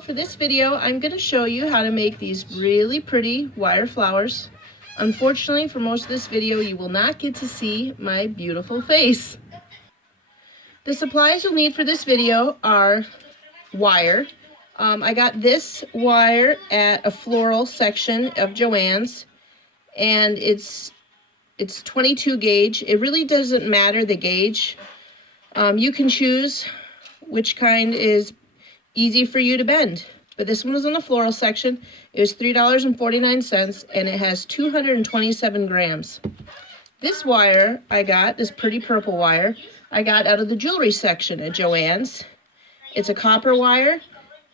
So for this video, I'm going to show you how to make these really pretty wire flowers. Unfortunately, for most of this video, you will not get to see my beautiful face. The supplies you'll need for this video are wire. I got this wire at a floral section of Joann's, and it's 22 gauge. It really doesn't matter the gauge. You can choose which kind is easy for you to bend. But this one was in the floral section. It was $3.49 and it has 227 grams. This wire I got, this pretty purple wire, I got out of the jewelry section at Joann's. It's a copper wire.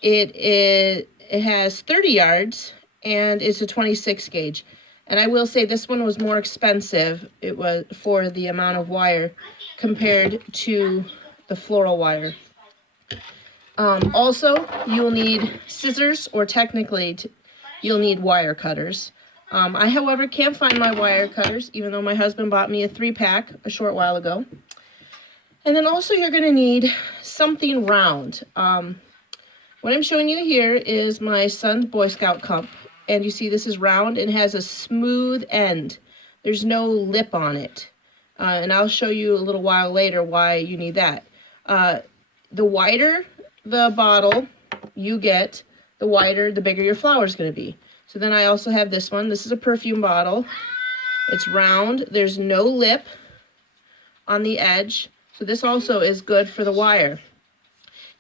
It has 30 yards and it's a 26 gauge. And I will say this one was more expensive. It was for the amount of wire compared to the floral wire. Also, you'll need scissors, or technically you'll need wire cutters. I, however, can't find my wire cutters, even though my husband bought me a 3-pack a short while ago. And then also you're going to need something round. What I'm showing you here is my son's Boy Scout cup. And you see this is round and has a smooth end. There's no lip on it. And I'll show you a little while later why you need that. The wider the bottle you get, the wider, the bigger your flower is going to be. So then I also have this one. This is a perfume bottle. It's round. There's no lip on the edge. So this also is good for the wire.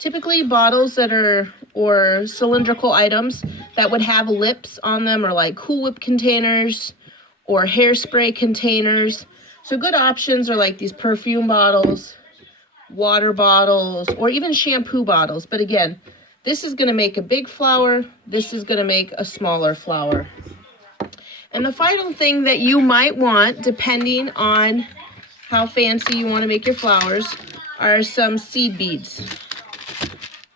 Typically bottles that are, or cylindrical items that would have lips on them are like Cool Whip containers or hairspray containers. So good options are like these perfume bottles, water bottles, or even shampoo bottles. But again, this is going to make a big flower. This is going to make a smaller flower. And the final thing that you might want, depending on how fancy you want to make your flowers, are some seed beads.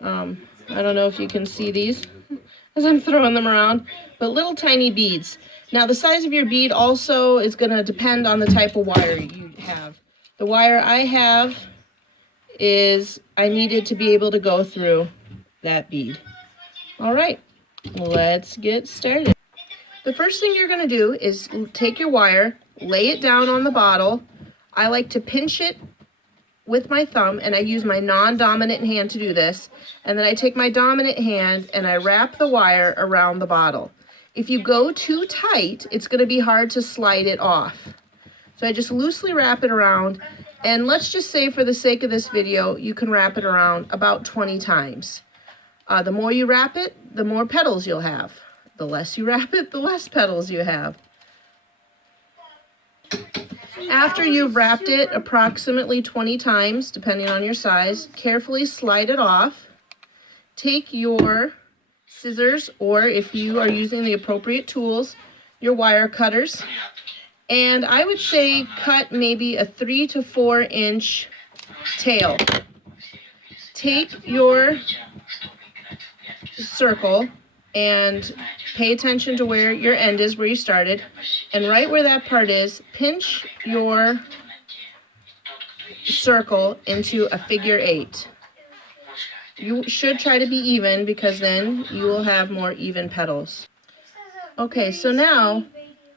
I don't know if you can see these as I'm throwing them around, but little tiny beads. Now the size of your bead also is going to depend on the type of wire you have. The wire I have is, I needed to be able to go through that bead. All right, let's get started. The first thing you're going to do is take your wire, lay it down on the bottle. I like to pinch it with my thumb, and I use my non-dominant hand to do this. And then I take my dominant hand and I wrap the wire around the bottle. If you go too tight, it's going to be hard to slide it off. So I just loosely wrap it around. And let's just say, for the sake of this video, you can wrap it around about 20 times. The more you wrap it, the more petals you'll have. The less you wrap it, the less petals you have. After you've wrapped it approximately 20 times, depending on your size, carefully slide it off. Take your scissors, or if you are using the appropriate tools, your wire cutters. And I would say cut maybe a 3 to 4 inch tail. Take your circle and pay attention to where your end is, where you started. And right where that part is, pinch your circle into a figure 8. You should try to be even, because then you will have more even petals. Okay, so now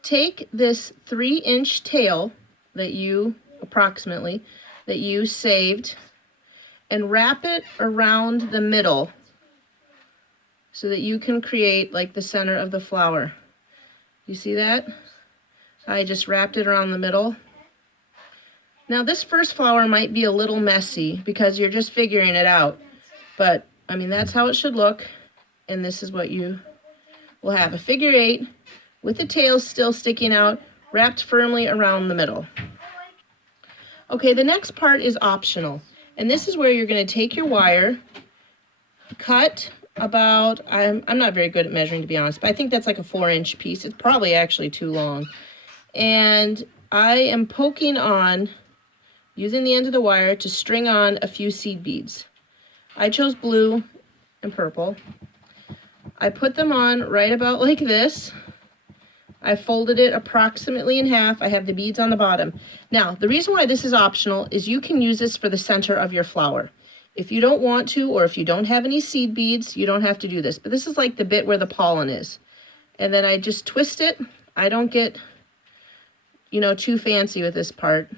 take this 3-inch tail that you, approximately, that you saved, and wrap it around the middle so that you can create like the center of the flower. You see that? I just wrapped it around the middle. Now this first flower might be a little messy because you're just figuring it out, but I mean, that's how it should look. And this is what you will have, a figure 8 with the tail still sticking out, wrapped firmly around the middle. Okay, the next part is optional. And this is where you're going to take your wire, cut about, I'm not very good at measuring, to be honest, but I think that's like a 4-inch piece. It's probably actually too long. And I am poking on, using the end of the wire to string on a few seed beads. I chose blue and purple. I put them on right about like this. I folded it approximately in half. I have the beads on the bottom. Now, the reason why this is optional is you can use this for the center of your flower. If you don't want to, or if you don't have any seed beads, you don't have to do this. But this is like the bit where the pollen is. And then I just twist it. I don't get, you know, too fancy with this part.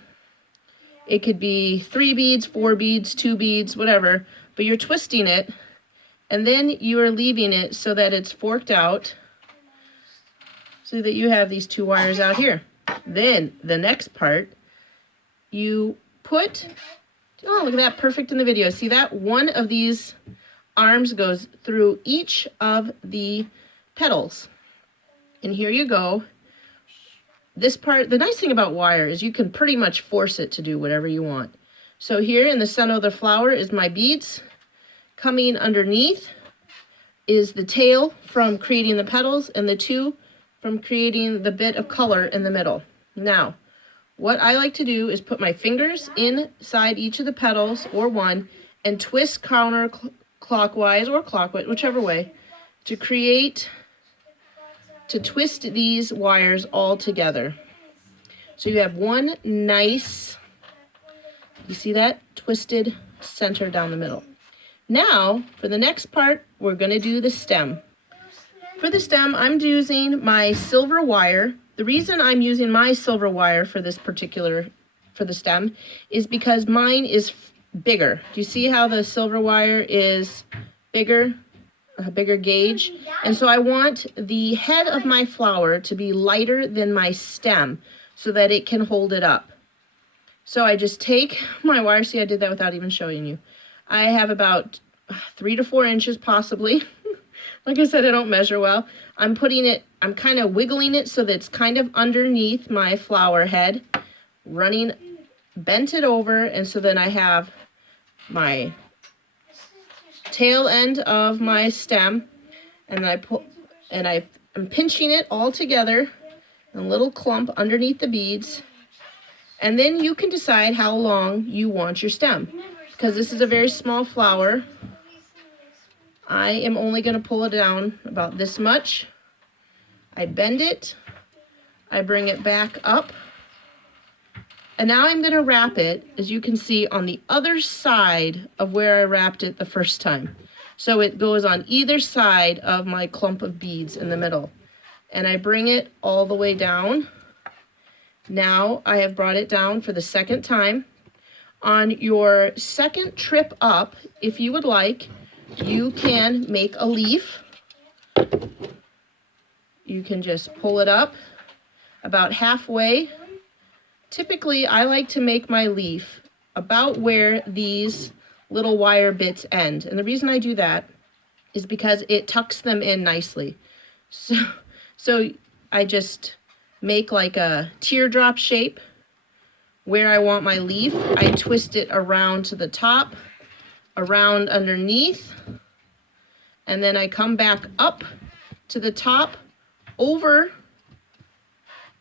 It could be 3 beads, 4 beads, 2 beads, whatever. But you're twisting it, and then you are leaving it so that it's forked out, so that you have these 2 wires out here. Then the next part, you put, oh, look at that, perfect in the video. See that? One of these arms goes through each of the petals. And here you go. This part, the nice thing about wire is you can pretty much force it to do whatever you want. So here in the center of the flower is my beads. Coming underneath is the tail from creating the petals, and the 2 from creating the bit of color in the middle. Now, what I like to do is put my fingers inside each of the petals, or one, and twist counterclockwise or clockwise, whichever way, to twist these wires all together. So you have one nice, you see that? Twisted center down the middle. Now, for the next part, we're going to do the stem. For the stem, I'm using my silver wire. The reason I'm using my silver wire for this particular, for the stem, is because mine is bigger. Do you see how the silver wire is bigger? A bigger gauge. And so I want the head of my flower to be lighter than my stem so that it can hold it up. So I just take my wire. See, I did that without even showing you. I have about 3 to 4 inches possibly. Like I said, I don't measure well. I'm kind of wiggling it so that it's kind of underneath my flower head, bent it over, and so then I have my tail end of my stem, and I'm pinching it all together in a little clump underneath the beads. And then you can decide how long you want your stem. Because this is a very small flower, I am only going to pull it down about this much. I bend it, I bring it back up, and now I'm going to wrap it, as you can see, on the other side of where I wrapped it the first time. So it goes on either side of my clump of beads in the middle. And I bring it all the way down. Now I have brought it down for the second time. On your second trip up, if you would like, you can make a leaf. You can just pull it up about halfway. Typically, I like to make my leaf about where these little wire bits end. And the reason I do that is because it tucks them in nicely. So I just make like a teardrop shape where I want my leaf. I twist it around to the top, around underneath, and then I come back up to the top, over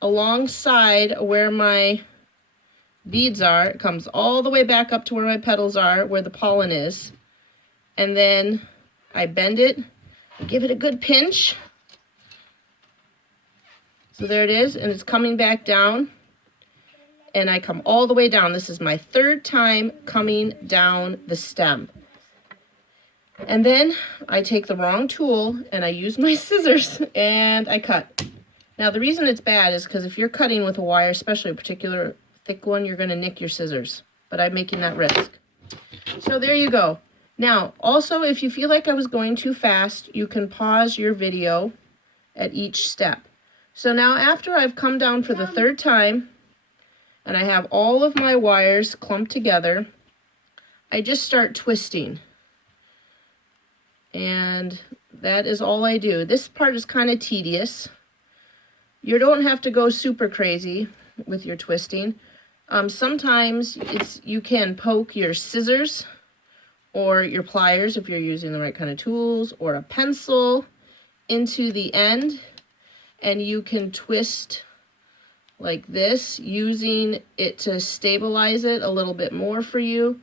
alongside where my beads are. It comes all the way back up to where my petals are, where the pollen is. And then I bend it, give it a good pinch. So there it is, and it's coming back down. And I come all the way down. This is my third time coming down the stem. And then I take the wrong tool and I use my scissors and I cut. Now the reason it's bad is because if you're cutting with a wire, especially a particular thick one, you're going to nick your scissors. But I'm making that risk. So there you go. Now, also, if you feel like I was going too fast, you can pause your video at each step. So now after I've come down for the third time, and I have all of my wires clumped together, I just start twisting. And that is all I do. This part is kind of tedious. You don't have to go super crazy with your twisting. Sometimes you can poke your scissors or your pliers if you're using the right kind of tools, or a pencil into the end, and you can twist like this, using it to stabilize it a little bit more for you,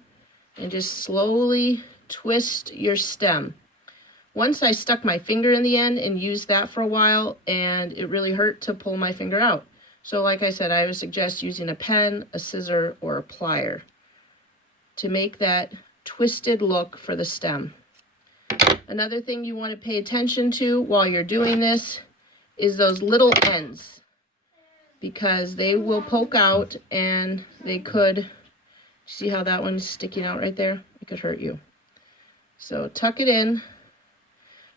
and just slowly twist your stem. Once I stuck my finger in the end and used that for a while, and it really hurt to pull my finger out. So like I said, I would suggest using a pen, a scissor, or a plier to make that twisted look for the stem. Another thing you want to pay attention to while you're doing this is those little ends, because they will poke out and they could, see how that one's sticking out right there? It could hurt you. So tuck it in.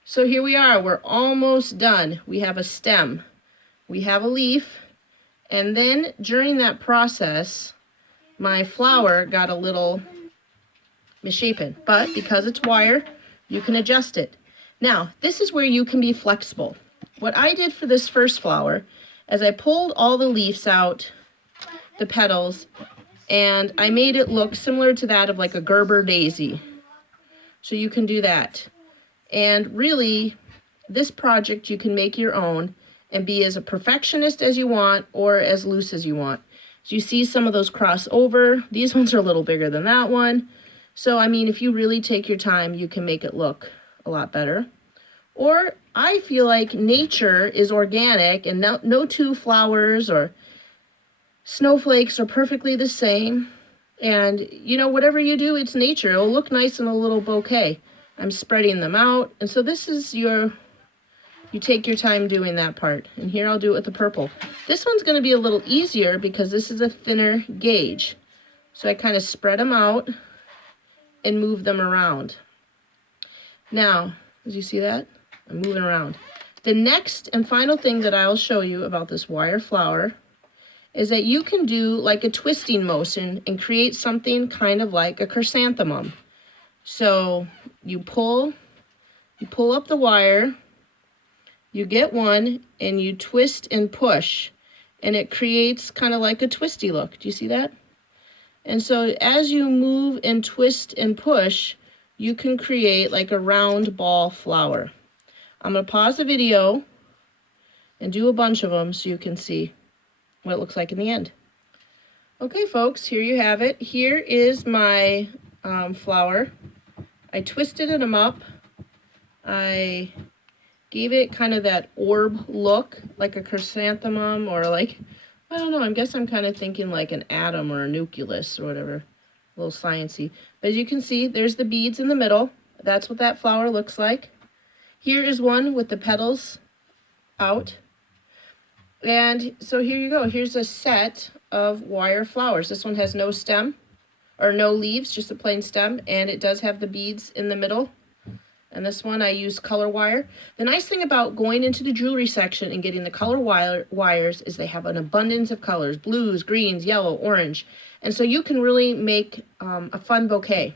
So here we are, we're almost done. We have a stem, we have a leaf, and then during that process, my flower got a little misshapen, but because it's wire, you can adjust it. Now, this is where you can be flexible. What I did for this first flower is I pulled all the leaves out, the petals, and I made it look similar to that of like a Gerber daisy. So you can do that. And really, this project you can make your own and be as a perfectionist as you want or as loose as you want. So you see some of those cross over. These ones are a little bigger than that one. So, I mean, if you really take your time, you can make it look a lot better. Or I feel like nature is organic and no two flowers or snowflakes are perfectly the same. And, you know, whatever you do, it's nature. It'll look nice in a little bouquet. I'm spreading them out. And so this is you take your time doing that part. And here I'll do it with the purple. This one's going to be a little easier because this is a thinner gauge. So I kind of spread them out and move them around. Now, did you see that? I'm moving around. The next and final thing that I'll show you about this wire flower is that you can do like a twisting motion and create something kind of like a chrysanthemum. So you pull up the wire, you get one, and you twist and push, and it creates kind of like a twisty look. Do you see that? And so as you move and twist and push, you can create like a round ball flower. I'm going to pause the video and do a bunch of them so you can see what it looks like in the end. Okay, folks, here you have it. Here is my flower. I twisted them up. I gave it kind of that orb look, like a chrysanthemum or like, I don't know, I guess I'm kind of thinking like an atom or a nucleus or whatever, a little sciencey. But as you can see, there's the beads in the middle. That's what that flower looks like. Here is one with the petals out. And so here you go. Here's a set of wire flowers. This one has no stem or no leaves, just a plain stem, and it does have the beads in the middle. And this one I use color wire. The nice thing about going into the jewelry section and getting the color wires is they have an abundance of colors, blues, greens, yellow, orange. And so you can really make a fun bouquet.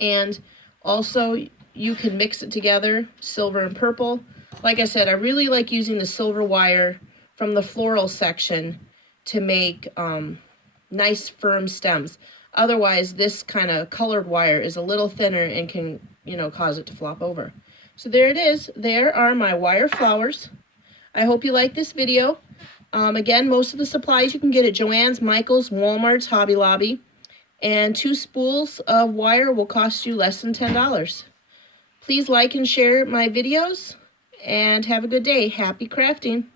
And also you can mix it together, silver and purple. Like I said, I really like using the silver wire from the floral section to make nice firm stems. Otherwise, this kind of colored wire is a little thinner and can, you know, cause it to flop over. So there it is. There are my wire flowers. I hope you like this video. Again, most of the supplies you can get at Joann's, Michael's, Walmart's, Hobby Lobby. And 2 spools of wire will cost you less than $10. Please like and share my videos. And have a good day. Happy crafting.